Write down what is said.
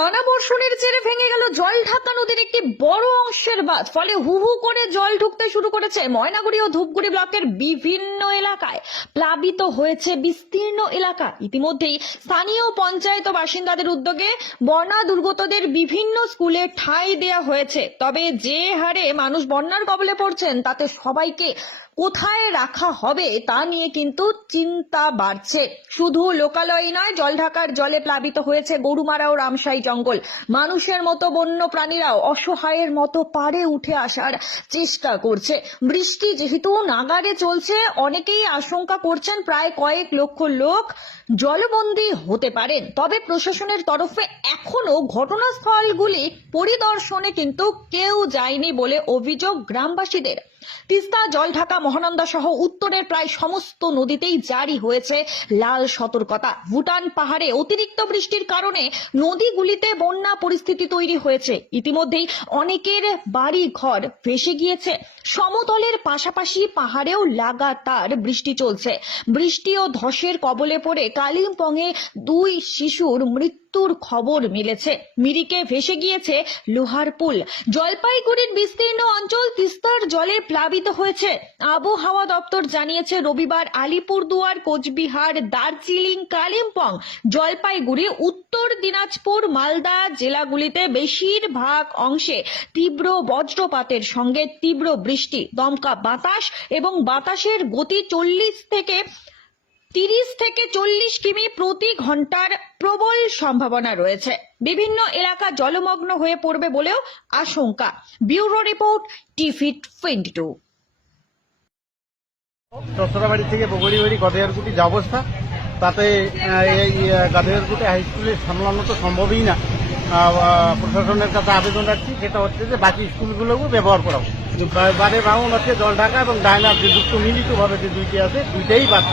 টানা বর্ষণের জেরে ভেঙে গেল জলঢাকা নদীর একটি বড় অংশের বাঁধ। ফলে হু হু করে জল ঢুকতে শুরু করেছে ময়নাগুড়ি ও ধূপগুড়ি ব্লকের বিভিন্ন এলাকায়। প্লাবিত হয়েছে বিস্তীর্ণ এলাকা। ইতিমধ্যেই স্থানীয় পঞ্চায়েত ও বাসিন্দাদের উদ্যোগে বন্যা দুর্গতদের বিভিন্ন স্কুলে ঠাঁই দেওয়া হয়েছে। তবে যে হারে মানুষ বন্যার কবলে পড়ছেন তাতে সবাইকে কোথায় রাখা হবে তা নিয়ে কিন্তু চিন্তা বাড়ছে। শুধু লোকালয় নয়, জলঢাকার জলে প্লাবিত হয়েছে গরুমারা ও রামশাহী জঙ্গল। মানুষের মতো বন্য প্রাণীরাও অসহায়ের মতো পাড়ে উঠে আসার চেষ্টা করছে। বৃষ্টি যেহেতু নাগারে চলছে, অনেকেই আশঙ্কা করছেন প্রায় কয়েক লক্ষ লোক জলবন্দী হতে পারেন। তবে প্রশাসনের তরফে এখনো ঘটনাস্থলগুলি পরিদর্শনে কিন্তু কেউ যায়নি বলে অভিযোগ গ্রামবাসীদের। তিস্তা, জলঢাকা, মহানন্দা সহ উত্তরের প্রায় সমস্ত নদীতেই জারি হয়েছে লাল সতর্কতা। ভুটান পাহাড়ে অতিরিক্ত বৃষ্টির কারণে নদীগুলিতে বন্যা পরিস্থিতি তৈরি হয়েছে। ইতিমধ্যেই অনেকের বাড়ি ঘর ভেসে গিয়েছে। সমতলের পাশাপাশি পাহাড়েও লাগাতার বৃষ্টি চলছে। বৃষ্টি ও ধসের কবলে পড়ে কালিম্পংয়ে 2 শিশুর মৃত্যুর খবর মিলেছে। মিরিকে ভেসে গিয়েছে লোহারপুল। জলপাইগুড়ির বিস্তীর্ণ অঞ্চল তিস্তার জলে প্লাবিত হয়েছে। আবহাওয়া দপ্তর জানিয়েছে রবিবার আলিপুরদুয়ার, কোচবিহার, দার্জিলিং, কালিম্পং, জলপাইগুড়ি, উত্তর দিনাজপুর, মালদা জেলাগুলিতে বেশিরভাগ অংশে তীব্র বজ্রপাতের সঙ্গে তীব্র বৃষ্টি, দমকা বাতাস এবং বাতাসের গতি 30 থেকে 40 কিমি প্রতি ঘন্টার প্রবল সম্ভাবনা রয়েছে। বিভিন্ন এলাকা জলমগ্ন হয়ে পড়বে বলেও আশঙ্কা। Bureau report, টিভি22। চচরাবাড়ি থেকে বগড়িবাড়ি গাদেয়ারকুটি যা অবস্থা, তাতে এই গাদেয়ারকুটি হাই স্কুলে সামলানো তো সম্ভবই না। প্রশাসনের কাছে আবেদন রাখছি, সেটা হচ্ছে যে বাকি স্কুলগুলোও ব্যবহার করাবো। বারে বাউন হচ্ছে জলঢাকা এবং ডায়নার যে যুক্ত মিলিতভাবে যে দুইটি আছে, দুইটাই বাদ